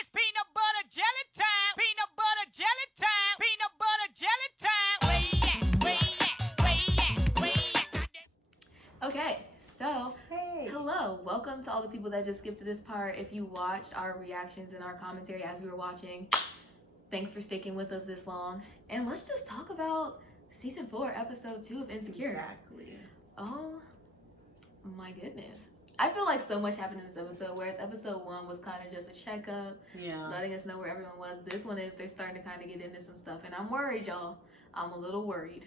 It's peanut butter jelly time. Peanut butter jelly time. Peanut butter jelly time. Where you at? Where you at? Where you at? Where you at? Okay, so Hey. hello, welcome to all the people that just skipped to this part. If you watched our reactions and our commentary as we were watching, thanks for sticking with us this long. And let's just talk about season 4, episode 2 of Insecure. Exactly. Oh my goodness. I feel like so much happened in this episode, whereas episode 1 was kind of just a checkup, Yeah. letting us know where everyone was. This one is, they're starting to kind of get into some stuff, and I'm worried, y'all. I'm a little worried.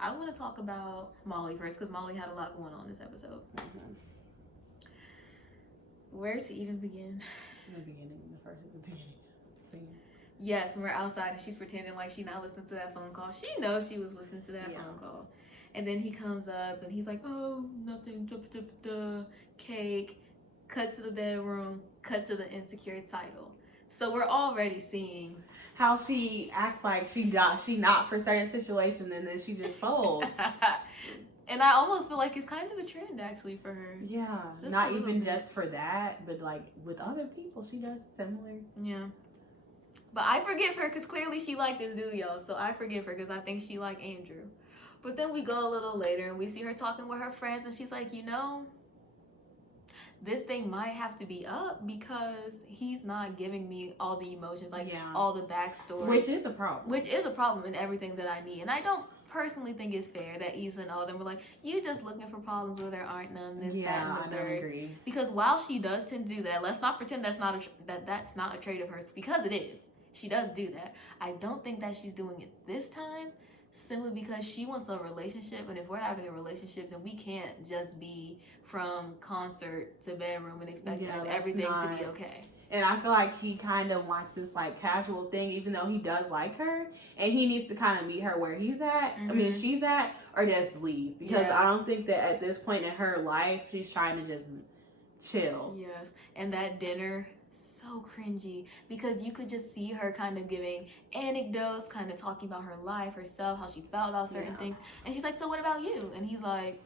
I want to talk about Molly first, because Molly had a lot going on this episode. Mm-hmm. Where to even begin? In the beginning. Singing. Yes, when we're outside and she's pretending like she not listening to that phone call. She knows she was listening to that phone call. And then he comes up and he's like, oh, nothing, cake, cut to the bedroom, cut to the Insecure title. So we're already seeing How she acts like she not for certain situations and then she just folds. and I almost feel like it's kind of a trend actually for her. Yeah. Just Not a little even bit. just for that, but like with other people, she does similar. Yeah. But I forgive her because clearly she liked this dude, y'all. So I forgive her because I think she liked Andrew. But then we go a little later and we see her talking with her friends and she's like, you know, this thing might have to be up because he's not giving me all the emotions, like all the backstory. Which is a problem. Which is a problem in everything that I need. And I don't personally think it's fair that Issa and all of them were like, you just looking for problems where there aren't none, this, that, and the I third. don't agree. Because while she does tend to do that, let's not pretend that's not a trait of hers, because it is. She does do that. I don't think that she's doing it this time, simply because she wants a relationship, and if we're having a relationship, then we can't just be from concert to bedroom and expect everything to be okay. And I feel like he kind of wants this like casual thing, even though he does like her, and he needs to kind of meet her where he's at. Mm-hmm. I mean, she's at, or just leave, because I don't think that at this point in her life she's trying to just chill. Yes, and that dinner, so cringy, because you could just see her kind of giving anecdotes, kind of talking about her life, herself, how she felt about certain things, and she's like, so what about you? And he's like,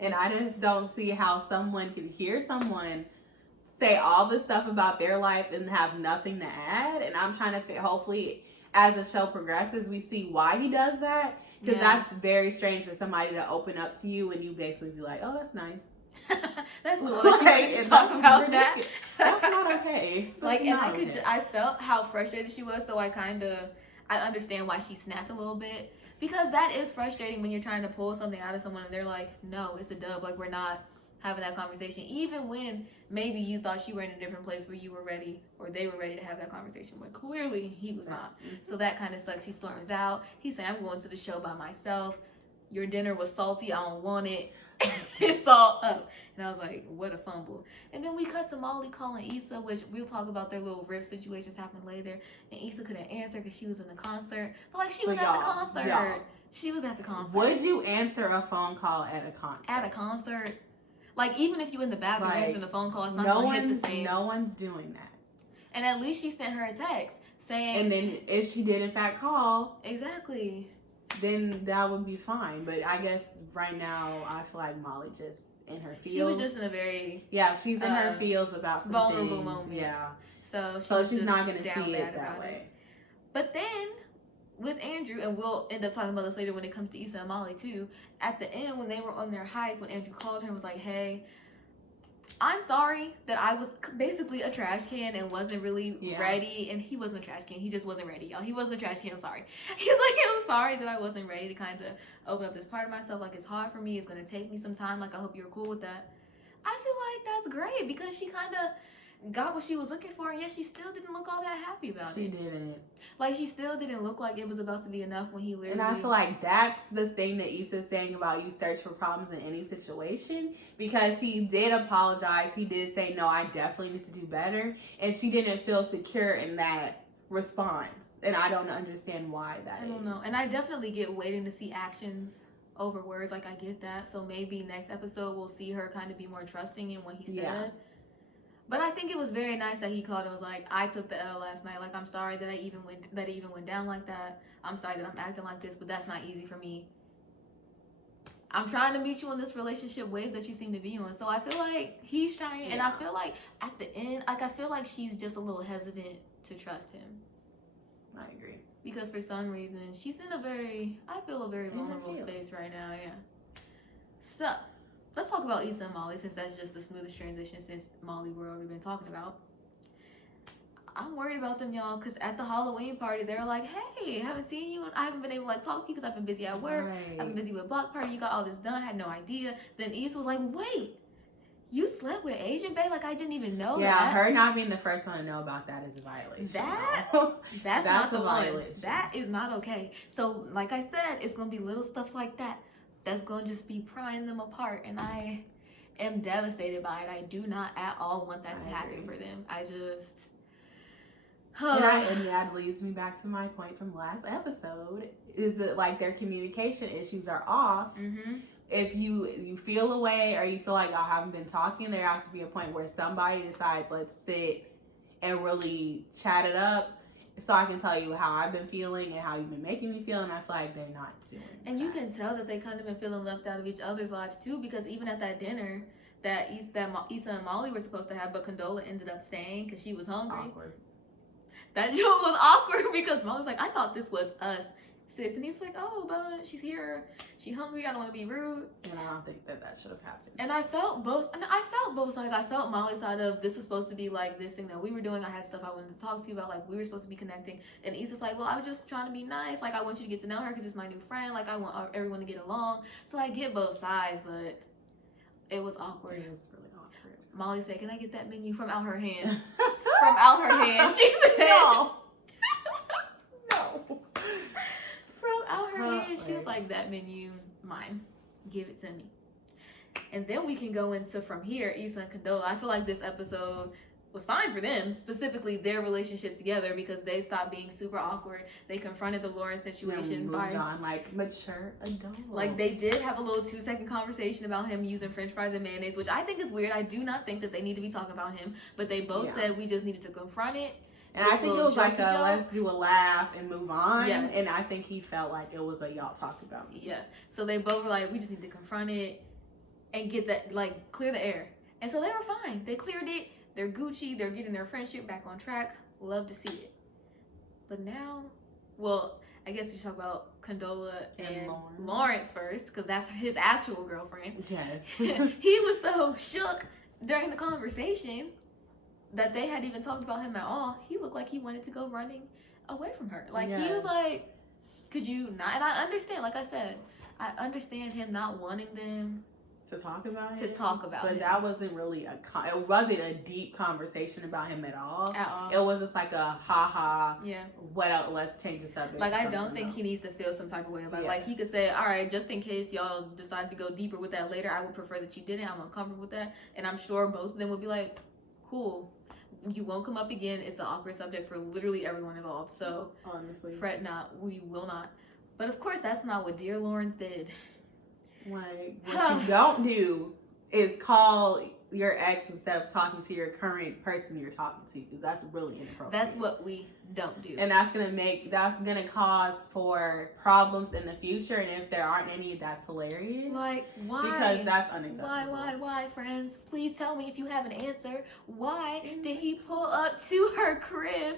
and I just don't see how someone can hear someone say all this stuff about their life and have nothing to add. And I'm trying to fit, hopefully as the show progresses we see why he does that, because that's very strange for somebody to open up to you and you basically be like, oh, that's nice. That's cool that she wanted to talk about that. That's not okay. Like, and I felt how frustrated she was, so I understand why she snapped a little bit, because that is frustrating when you're trying to pull something out of someone and they're like, no, it's a dub, like we're not having that conversation, even when maybe you thought you were in a different place where you were ready or they were ready to have that conversation, but clearly he was not. So that kind of sucks. He storms out. He's saying, I'm going to the show by myself. Your dinner was salty. I don't want it. It's all up. And I was like, what a fumble. And then we cut to Molly calling Issa, which we'll talk about their little rift situations happen later. And Issa couldn't answer because she was in the concert. But like, she was at the concert. She was at the concert. Would you answer a phone call at a concert? At a concert? Like, even if you in the bathroom answering the phone call, it's not going to hit the same. No one's doing that. And at least she sent her a text saying... And then if she did in fact call... Exactly. Then that would be fine. But I guess right now, I feel like Molly just in her feels. She was just in a very... Yeah, she's in her feels about some vulnerable things. moment. Yeah. So she's not going to see it that way. But then... with Andrew, and we'll end up talking about this later when it comes to Issa and Molly too, at the end when they were on their hike, when Andrew called her and was like, hey, I'm sorry that I was basically a trash can and wasn't really ready. And he wasn't a trash can, he just wasn't ready, y'all. He wasn't a trash can, I'm sorry. He was like, I'm sorry that I wasn't ready to kind of open up this part of myself. Like, it's hard for me, it's going to take me some time. Like, I hope you're cool with that. I feel like that's great, because she kind of got what she was looking for, and yet she still didn't look all that happy about it. She didn't. Like, she still didn't look like it was about to be enough when he literally... And I feel like that's the thing that Issa's saying about you search for problems in any situation, because he did apologize. He did say, no, I definitely need to do better. And she didn't feel secure in that response. And I don't understand why that is. I don't know. And I definitely get waiting to see actions over words. Like, I get that. So maybe next episode we'll see her kind of be more trusting in what he said. Yeah. But I think it was very nice that he called and was like, I took the L last night. Like, I'm sorry that it even went down like that. I'm sorry that I'm acting like this, but that's not easy for me. I'm trying to meet you on this relationship wave that you seem to be on. So I feel like he's trying, and I feel like at the end, like I feel like she's just a little hesitant to trust him. I agree. Because for some reason, she's in a very vulnerable space right now, yeah. So, let's talk about Issa and Molly, since that's just the smoothest transition since Molly we're already been talking about. I'm worried about them, y'all, because at the Halloween party, they're like, hey, I haven't seen you, and I haven't been able to, like, talk to you because I've been busy at work. Right. I've been busy with block party. You got all this done. I had no idea. Then Issa was like, wait, you slept with Asian Bae? Like, I didn't even know that. Yeah, her not being the first one to know about that is a violation. That's not the violation. one. That is not okay. So, like I said, it's going to be little stuff like that that's going to just be prying them apart. And I am devastated by it. I do not at all want that to happen for them. I just... And that leads me back to my point from last episode, is that, like, their communication issues are off. Mm-hmm. If you feel a way, or you feel like y'all haven't been talking, there has to be a point where somebody decides, let's sit and really chat it up, so I can tell you how I've been feeling and how you've been making me feel, and I feel like they're not doing that. And you can tell that they kind of been feeling left out of each other's lives too, because even at that dinner that Issa and Molly were supposed to have, but Condola ended up staying because she was hungry. Awkward. That joke was awkward because Molly's like, I thought this was us, sis. And he's like, oh, but she's here. She hungry. I don't want to be rude. And I don't think that should have happened. And I felt both sides. I felt Molly's side of, this was supposed to be like this thing that we were doing. I had stuff I wanted to talk to you about. Like, we were supposed to be connecting. And Issa's like, well, I was just trying to be nice. Like, I want you to get to know her because it's my new friend. Like, I want everyone to get along. So I get both sides, but it was awkward. It was really awkward. Molly said, can I get that menu from out her hand? From out her hand, she said. No. No. From out her hand, she was like, that menu, mine. Give it to me. And then we can go into from here, Issa and Condola. I feel like this episode was fine for them, specifically their relationship together, because they stopped being super awkward. They confronted the Lauren situation by on like mature adults. Like, they did have a little 2-second conversation about him using French fries and mayonnaise, which I think is weird. I do not think that they need to be talking about him, but they both said we just needed to confront it. And I think it was like a let's do a laugh and move on. Yes. And I think he felt like it was a y'all talked about me. Yes. So they both were like, we just need to confront it and get that, like, clear the air. And so they were fine. They cleared it. They're Gucci. They're getting their friendship back on track. Love to see it. But now, well, I guess we should talk about Condola and Lawrence first, because that's his actual girlfriend. Yes. He was so shook during the conversation that they had even talked about him at all. He looked like he wanted to go running away from her. Like, he was like, could you not? And I understand, like I said, I understand him not wanting them to talk about him. But him. That wasn't really it wasn't a deep conversation about him at all. At all. It was just like a ha. Yeah. What else? Let's change the subject. Like, I don't think he needs to feel some type of way about it. Like, he could say, all right, just in case y'all decided to go deeper with that later, I would prefer that you didn't. I'm uncomfortable with that. And I'm sure both of them would be like, cool. You won't come up again. It's an awkward subject for literally everyone involved. So, honestly, fret not. We will not. But of course, that's not what dear Lawrence did. Like, what you don't do is call your ex instead of talking to your current person you're talking to, because that's really inappropriate. That's what we don't do. And that's gonna cause for problems in the future, and if there aren't any, that's hilarious. Like, why? Because that's unacceptable. Why, friends? Please tell me if you have an answer. Why did he pull up to her crib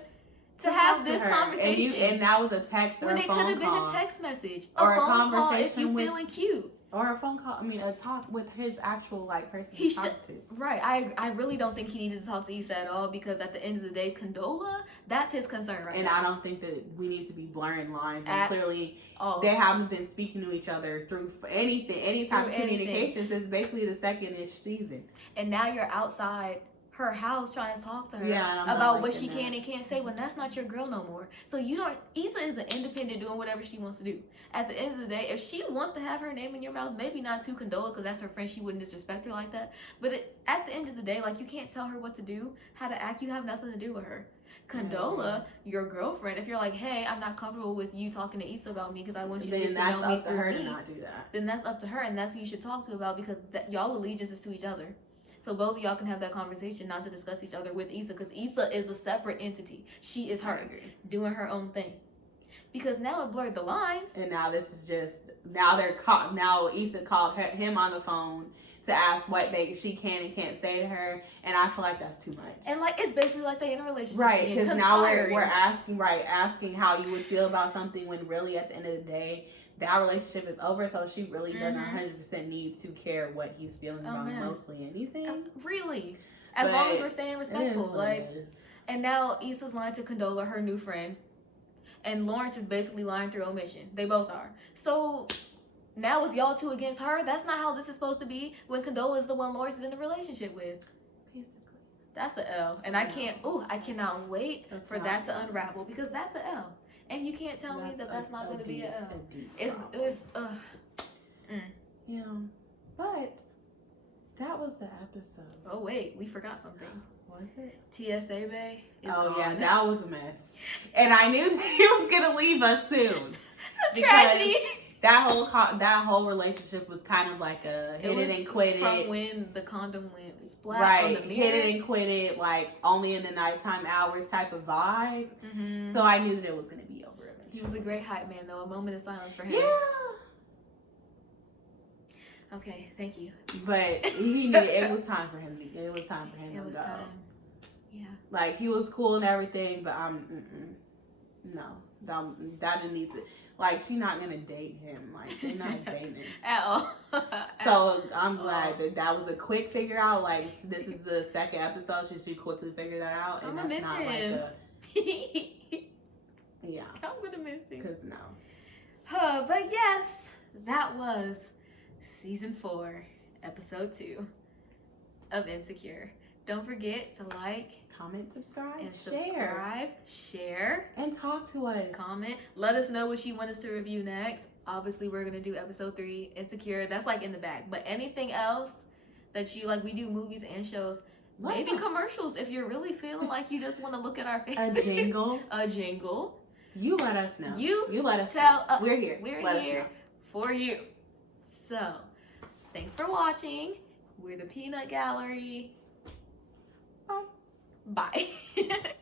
to have this conversation? And that was a text or a phone call. When it could have been a text message. Or a phone conversation call if you feeling cute. Or a phone call, a talk with his actual, person he talked to. Right. I really don't think he needed to talk to Issa at all, because at the end of the day, Condola, that's his concern right now. And I don't think that we need to be blurring lines. And clearly, they haven't been speaking to each other through any type of communication since basically the second-ish season. And now you're outside her house trying to talk to her about what she can and can't say when that's not your girl no more. So Issa is an independent doing whatever she wants to do. At the end of the day, if she wants to have her name in your mouth, maybe not to Condola because that's her friend, she wouldn't disrespect her like that. But at the end of the day, like, you can't tell her what to do, how to act. You have nothing to do with her. Condola, your girlfriend, if you're like, hey, I'm not comfortable with you talking to Issa about me because I want you to get to know me through me, to not do that. Then that's up to her, and that's who you should talk to about, because y'all allegiance is to each other. So both of y'all can have that conversation, not to discuss each other with Issa, because Issa is a separate entity. She is her, doing her own thing. because now it blurred the lines. And now this is just now Issa called him on the phone to ask what she can and can't say to her, and I feel like that's too much. And like it's basically like they in a relationship, right? Because now we're conspiring. asking how you would feel about something when really at the end of the day that relationship is over. So she really doesn't 100% need to care what he's feeling about mostly anything. Really, as long as we're staying respectful, like. It is. And now Issa's lying to Condola, her new friend, and Lawrence is basically lying through omission. They both are. So now it's y'all two against her. That's not how this is supposed to be when Condola is the one Lawrence is in a relationship with. Basically. That's an L. And I cannot wait for that to unravel because that's an L. And you can't tell me that that's not going to be an L. Yeah. But that was the episode. Oh, wait. We forgot something. Was it? TSA Bay is gone. yeah, that was a mess. And I knew that he was going to leave us soon. Tragedy. That whole relationship was kind of like a hit it and quit it. From when the condom went splat on the mirror. Hit it and quit it, like only in the nighttime hours type of vibe. Mm-hmm. So I knew that it was going to be over eventually. He was a great hype man, though. A moment of silence for him. Yeah. Okay, thank you. But it was time for him. It was time for him to go. Time. Yeah. Like he was cool and everything, but no, that didn't need to. Like, she's not gonna date him. Like, they're not dating at all. So I'm glad that was a quick figure out. Like, this is the second episode. She quickly figured that out, and that's not him. Like a yeah. I'm gonna miss him. Cause no. But yes, that was season 4, episode 2 of Insecure. Don't forget to like, comment, subscribe, and share, and talk to us. Comment. Let us know what you want us to review next. Obviously, we're gonna do episode 3, Insecure. That's like in the bag. But anything else that you like, we do movies and shows. Maybe commercials if you're really feeling like you just want to look at our faces. A jingle. A jingle. You let us know. You let us tell know. us. We're here. We're let here for you. So, thanks for watching. We're the Peanut Gallery. Bye. Bye.